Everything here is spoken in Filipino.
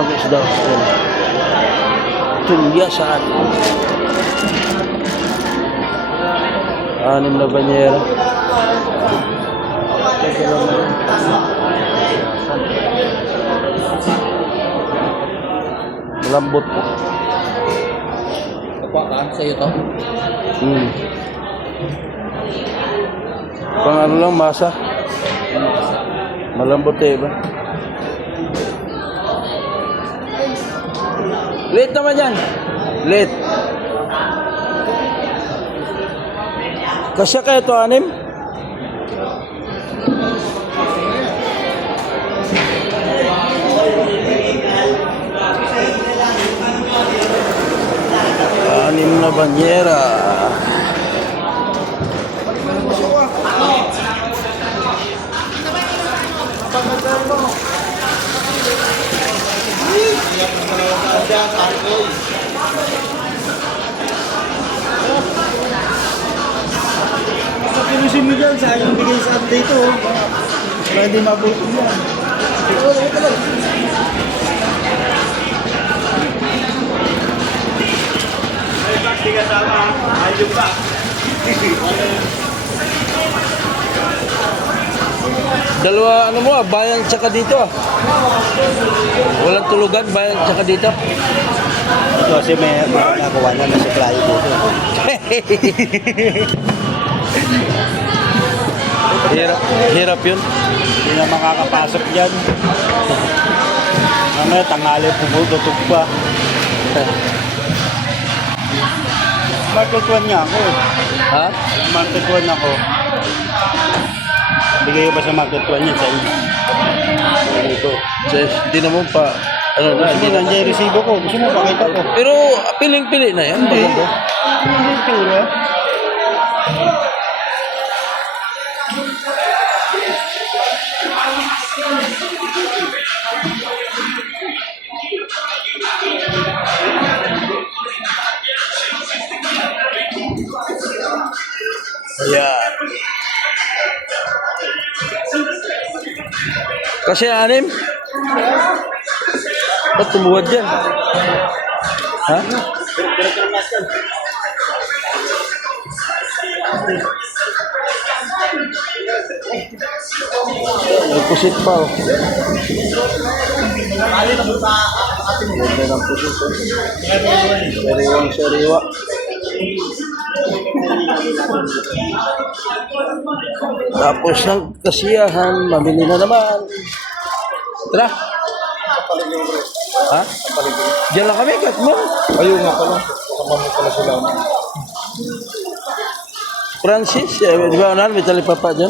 ng isda. Yan. Tulya sa atin. 6 na banyera. Malambot po. Kapaan sa'yo to? Pang ano lang, masa. Malambot eh ba? Late naman yan. Late. Kasya kayo to, 6? Anim na banyera. Sa pinusin mo dyan, sayang bigay sa atin dito. Para hindi mabuto yan. Hindi ka sama, ayun ba? Dalawa, ano mo, bayan tsaka dito. Walang tulugan, bayan tsaka dito. Ito kasi may nagawa na may supply dito. Hirap yun. Hindi na makakapasok dyan. Mamaya tanghali pumututog pa. Market 1 niya ako. Ha? Market 1 ako. Bigay ko ba sa market 1 niya sa inyo? Dito. Di naman pa. Ano, Hindi nandiyan yung resibo ko. Gusto mo pakita ko? pero piling-pili na yan. Hindi. Maganda. Hindi yung tura. Ayan. Kasi 6? Ba't tumuwad yan? Ha? May pusit pa oh. Ganda ng pusit oh. Sariwang-sariwa. Tapos ng kasiyahan, mamili na naman. Tara. Ha? Diyan lang kami, Katmon. Ayun nga pala. Kasama mo pala sila. Francis, di ba unahan, may talipapa dyan?